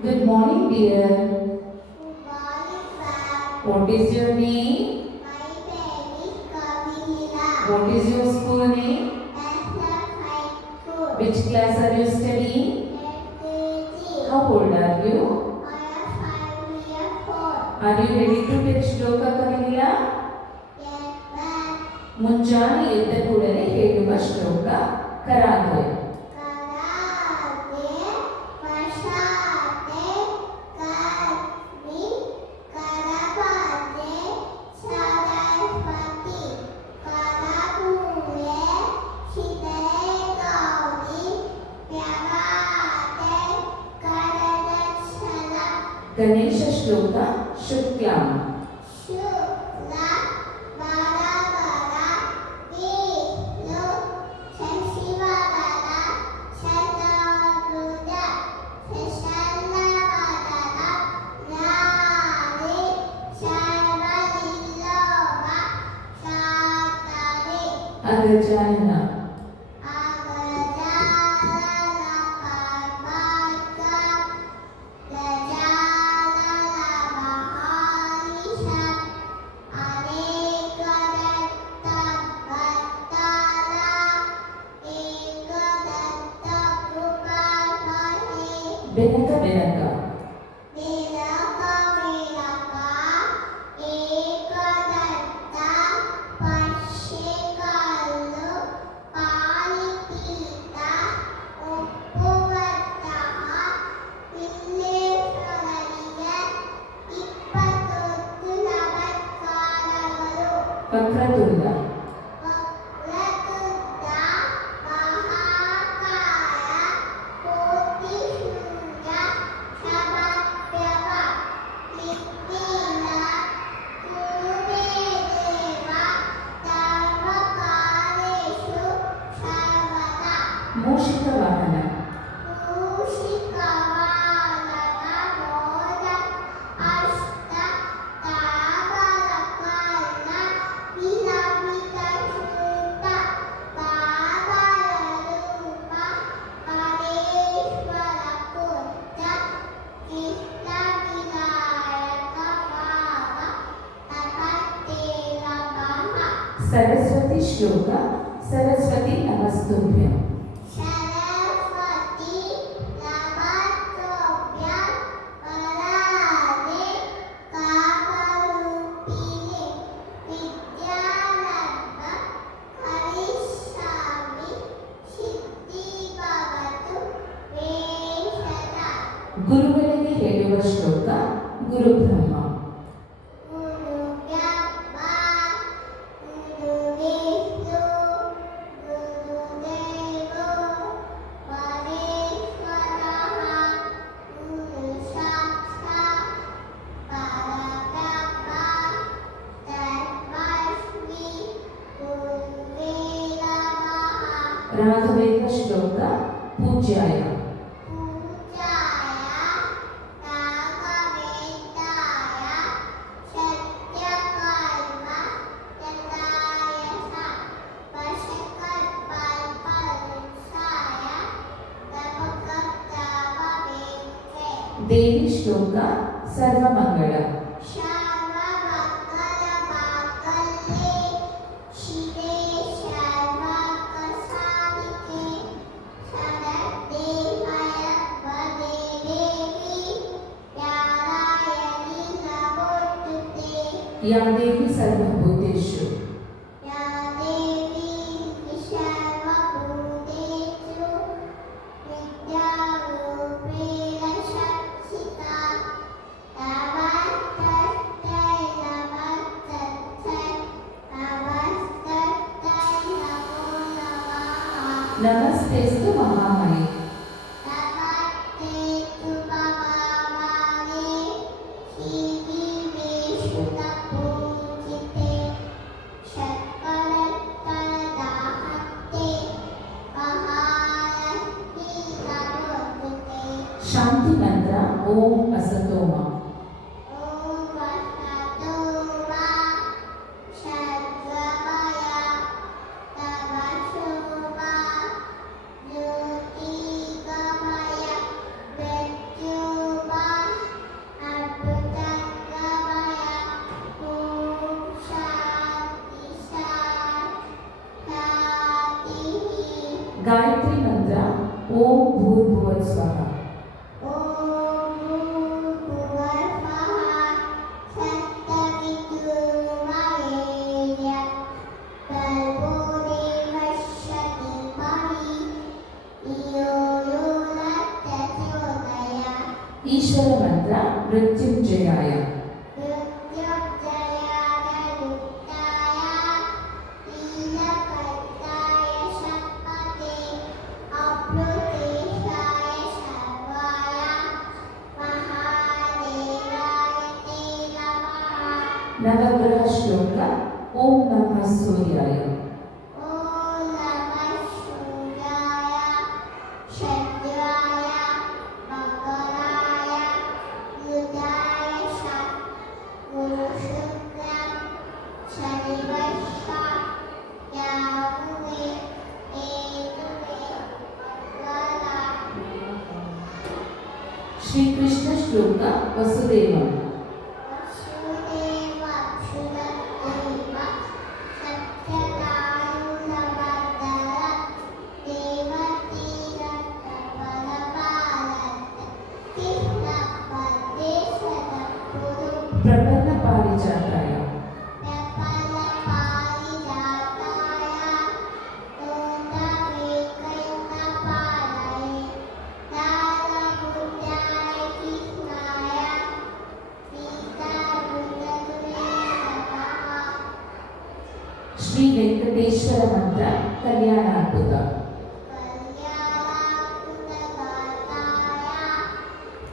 Good morning, dear. Good morning, ma'am. What is your name? My name is Kavila. What is your school name? SF High School. Which class are you studying? LKG. How old are you? I am 5 years old. Are you ready to take ಶ್ಲೋಕ ಕಲಿಯಲ್ಲ? Yes, ma'am. ಮುಂಜಾನೆ ಎದ್ದ ಕೂಡಲೇ ಹೇಳುವ ಶ್ಲೋಕ ಕರಾಗ್ರೆ. Karate, Pashate, Kasmi, Karabate, Saraswati, Karabule, Shidare Gauri, Vyavate, Karadachana, Ganesha ಶ್ಲೋಕ ಶುಕ್ಲಾಂ. Shukla, Varavara, Vishnu, Shashivara, Shataruja, Shashalavara, Nari, Sharvalilova, Shatari, ಅಗಜಾನನ. Agajana Parvata, Gajanana Maharisha, Anekadatta Bhattara, Ekadatta Krupavane, Benaka Benaka. Vilaka Vilaka, Ekadatta Pashikalu, Palipita, Uppuvataha, Villeswaranige, 29 ನಮಸ್ಕಾರಗಳು. ವಕ್ರತುಂಡ. ವಕ್ರತುಂಡ ಮಹಾಕಾಯ ಕೋಟಿಸೂರ್ಯ ಸಮಪ್ರಭ ನಿರ್ವಿಘ್ನ ಕುರು ಮೇ ದೇವ ಸರ್ವಕಾರ್ಯೇಷು ಸರ್ವದಾ. ಮೂಷಿಕ ವಾಹನ. ಮೂಷಿಕವಾಹನ ಮೋದಕ ಅಷ್ಟ ತಾವರಕರ್ಣ ವಿಲಂಬಿತ shoot ಪಾದರೂಪ ಪರೇಶ್ವರ ಪುತ್ರ ಕೃಷ್ಣ ವಿನಾಯಕ ಭಾವ ನಮಸ್ತೆ ನಮಃ. ಸರಸ್ವತಿ ಶ್ಲೋಕ ಸರಸ್ವತಿ ನಮಸ್ತುಭ್ಯಂ. सरस्वती नमस्तुभ्यं वरदे कामरूपिणे विद्यारम्भं करिष्यामि सिद्धिर्भवतु मे सदा. ಗುರುಗಳಿಗೆ ಹೇಳುವ ಶ್ಲೋಕ ಗುರುಬ್ರಹ್ಮ. गुरु ब्रह्मा गुरु विष्णु गुरुदेवो महेश्वरः गुरु साक्षात् परब्रह्म तस्मै गुरुवे नमः. ರಾಘವೇಂದ್ರ ಶ್ಲೋಕ ಪೂಜ್ಯಾಯ. पूजाय नागवेदाय सत्यकर्म यदायसा वशकल्पल्पवृक्षाय नमोगताववेत्ते. ದೇವಿ ಶ್ಲೋಕ ಸರ್ವಮಂಗಳ. सर्वमङ्गलमाङ्गल्ये शिवे सर्वार्थसाधिके शरण्ये त्र्यम्बके देवी नारायणी नमोस्तुते. ಯಾ ದೇವಿ ಸರ್ವಭೂತೇಷು. या देवी सर्वभूतेषु विद्यारूपेण संस्थिता नमस्तस्यै नमस्तस्यै नमस्तस्यै नमो नमः. ನಮಸ್ತೇಸ್ತು ಮಹಾಮಯಿ. नमस्ते तुममामाने श्रीविष्णुपूजिते शक्करकरदाहस्ते महालक्ष्मी नमोस्तुते. ಶಾಂತಿ ಮಂತ್ರ ಓಂ ಅಸತೋಮ. ॐ वसतो वा सर्वमय तमसो वा ज्योतिर्गमय मृत्युर्मा भूर्भुवस्वः ॐ भूर्भुवस्वः सप्तवितुर्वरेण्यं भर्गो देवस्य धीमहि धियो यो न प्रचोदयात्। ईश्वर मंत्र मृत्युंजयाय मृत्युञ्जयाय युक्ताय नीलकण्ठाय शपथे अमृतेशाय सर्वाय महादेवाय ते नमः। नवग्रह श्लोक ओम नमः सूर्याय ॐ नमः सूर्याय चन्द्राय मङ्गलाय बुधाय च गुरुशुक्रं शनिवश्च राहुवे केतुवे मंगलाय। श्री कृष्ण श्लोक वसुदेवम् वसुदेवसुदेवः सत्यकारुणवर्धनः देवकी रत्नफलपालः कृष्णपदे सदगुरु प्रपन्न पारिजाताय प्रफलपारिजाताय लोकवेकैकपालये दानबुद्धाय कृष्णाय पीताम्बरधुरे नमः। श्री वेंकटेश्वर मंत्र कल्याणाद्भुत कल्याणाद्भुतगाताय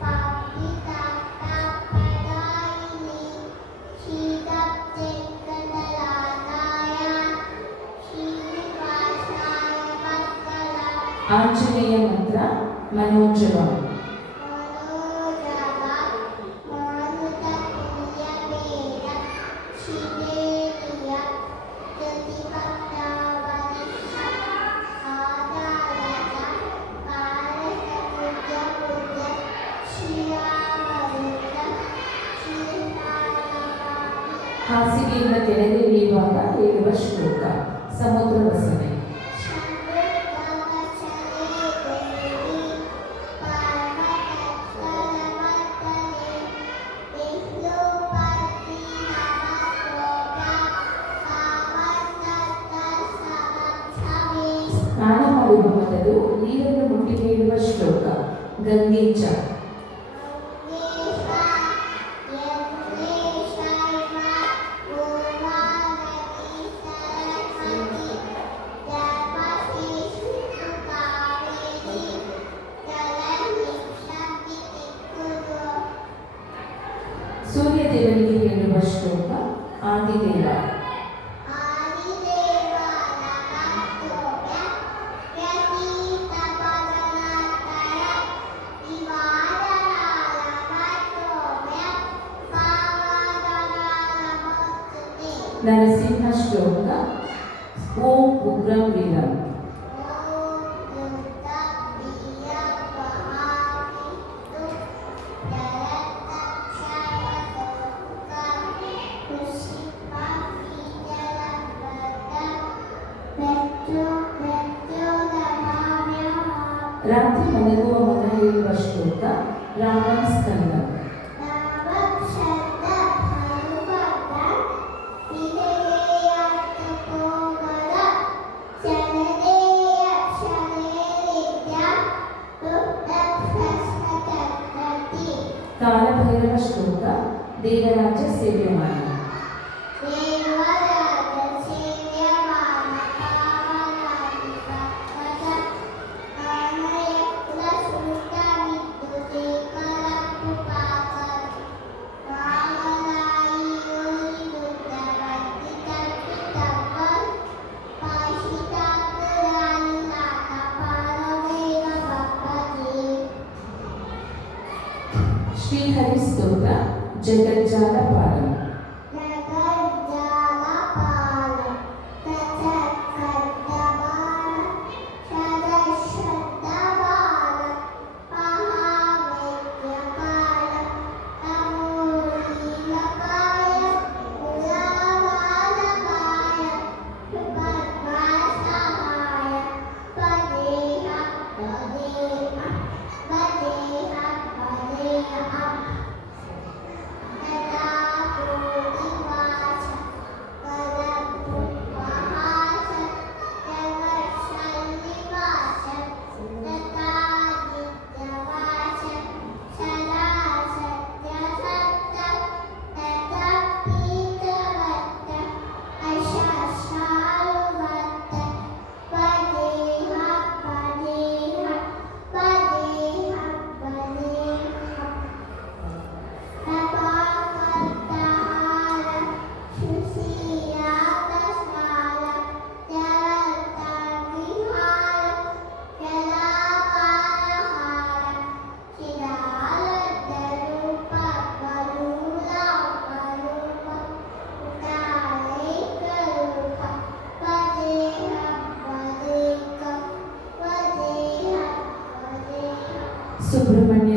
पतितात्तापदायिने श्रीदत्तेकदलाताय श्रीनिवासाय मंगलम्। आंजनेय मंत्र मनोजवम् मनोजवं मारुततुल्यवेगं श्रीदेव्यं प्रतिपन्नवनिष्ठम् आदालतं भारतपूज्यपूज्यं श्रीरामदूतं श्रीरामनमामि। ಹಾಸಿಗೆಯಿಂದ ಕೆಳಗೆ ಬೀಳುವಾಗ ಹೇಳುವ ಶ್ಲೋಕ ಸಮುದ್ರ ವಸನೆ शम्भुर्गमचले देवी पार्वतस्थलमर्दने विष्णुपत्नी नमस्तोभ्यां कामस्तस्थलसमक्षमे। ಸ್ನಾನ ಮಾಡುವ ಮೊದಲು ನೀರನ್ನು ಮುಟ್ಟಿ ಹೇಳುವ ಶ್ಲೋಕ ಗಂಗೀಚ ಯಜ್ಞೇಶ ಯಜ್ಞೇಶೈವ ಗೋಮಾನದಿ ಸರಸ್ವತಿ ಧರ್ಮಶೇಷು ಕಾವೇರಿ ಜಲನಿಕ್ಷಾಪಿ ಕುರು। ಸೂರ್ಯ ದೇವನಿಗೆ ಹೇಳುವ ಶ್ಲೋಕ ಆದಿದೇವ ಆದಿದೇವ ನಮಸ್ತೋಭ್ಯಂ ವ್ಯತೀತಪದನಾಥಯ ವಿವಾದನಾಲ ನಮಸ್ತೋಭ್ಯಂ ಪಾವದನಾಲ ನಮಸ್ತುತೆ। ನರಸಿಂಹ ಶ್ಲೋಕ ಓಂ ಉಗ್ರಂ ವೀರಂ ಓಂ ರುದ್ರಂ ವೀರಂ ವಹಾಮಿತು ಜರತಕ್ಷವತೋಮುಖಂ ಋಷಿಪಂ ಶ್ರೀಜಲಂ ವೃದ್ಧಂ ಮೃತ್ಯುನಮಾಮ್ಯಹಂ। ರಾತ್ರಿ ಮಲಗುವ ಮೊದಲು ಹೇಳುವ ಶ್ಲೋಕ ರಾಮಂ ಸ್ಕಂದಂ ನಾಮಂ ಶಬ್ದಂ ಹನುಮಂತಂ ವಿಧೇಯತ್ವಕೋಮಲಂ ಶರಣೇಯಕ್ಷರೇನಿತ್ಯಂ ದುಃಖಂ ಶಾಶ್ವತಂತಿ। ಕಾಲಭೈರವ ಶ್ಲೋಕ ದೇವರಾಜ ಸೇವ್ಯಮಾನ ದೇವರಾಜ ಸೇವ್ಯಮಾನ ಪಾವನಾಧಿಪತ್ಪದಂ ಆನಯಕುಲಸೂತವಿದ್ಯುದೇಕಲಂಕುಪಾಕಂ ವಾಮನಾಯಿಯೋನಿರುದ್ಧವಂತಿಕಲ್ಪಿತಂ ಪಾಶಿತಾಂಬರಾನುನಾಥಪಾಲಮೇವ ಭವತಿ। ಶ್ರೀಹರಿ ಸ್ತೋತ್ರ ಜಗಜ್ಜಾಲಪಾಲಂ ಜಗಜ್ಜಾಲಪಾಲಂ ಪ್ರಚಕ್ಕಂದಮಾಲಂ ಶರಶಬ್ದಮಾಲಂ ಮಹಾವೈದ್ಯಕಾಲಂ ನಮೋಲೀಲಕಾಯಂ ಗುಣಮಾಲಕಾಯಂ ಪದ್ಮಸಹಾಯಂ ಪದೇಹಂ ಪದೇಹಂ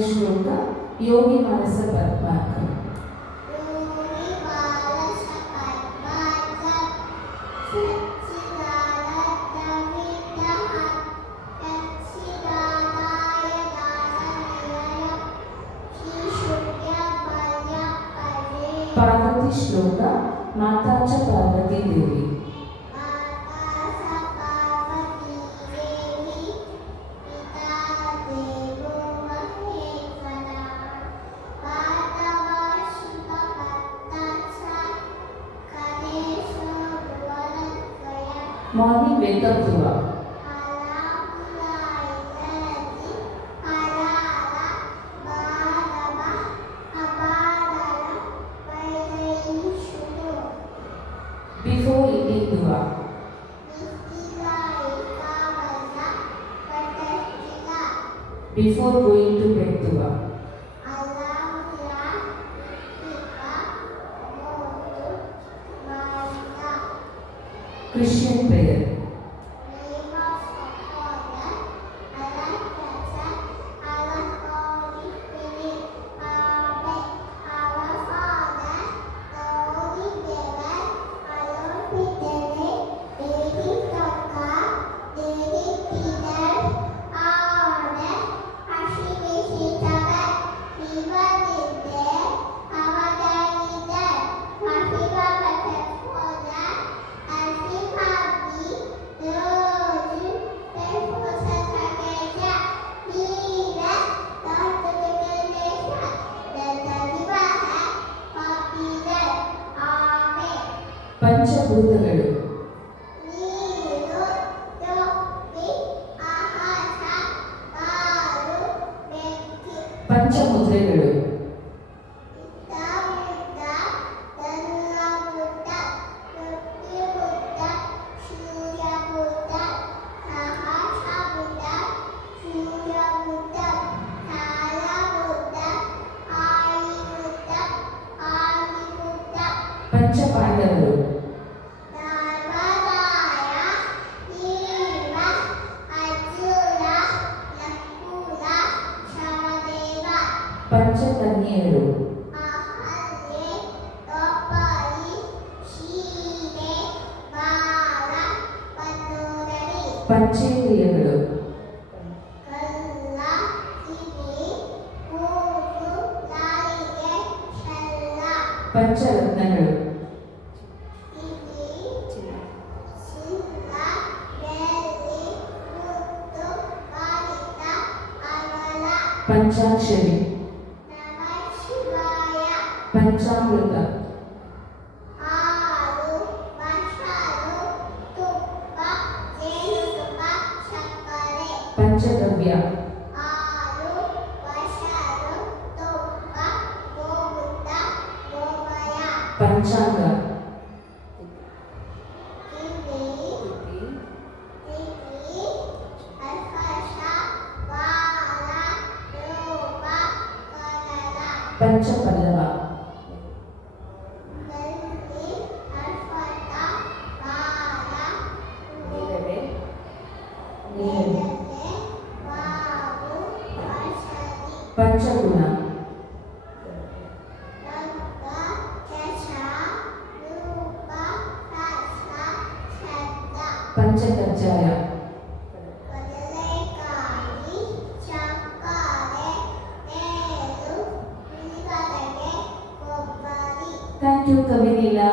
ಶ್ಲೋಕ ಯೋಗಿ ಮಾನಸ ಪದ್ಮಾರ್ಕ. पार्वती श्लोक माताच पार्वती देवी. Morning wake up dua. Before eating dua. Before going to bed dua. Christian prayer. ಪಂಚಭೂತಗಳು. ಪಂಚಮುದ್ರೆಗಳು. ಪಂಚಪಾಂಡವರು. ಪಂಚಕನ್ಯೆಯರು. ಪಂಚೇಂದ್ರಿಯಗಳು. ಪಂಚರತ್ನಗಳು. ಪಂಚಾಕ್ಷರಿ. ಪಂಚಾಮೃತ. ಪಂಚಗವ್ಯ. ಪಂಚಾಂಗ. ಪಂಚಪಲ್ಲವ. ಪಂಚಗುಣ. ಪಂಚಕಜ್ಜಾಯ. Thank you, Kavinila.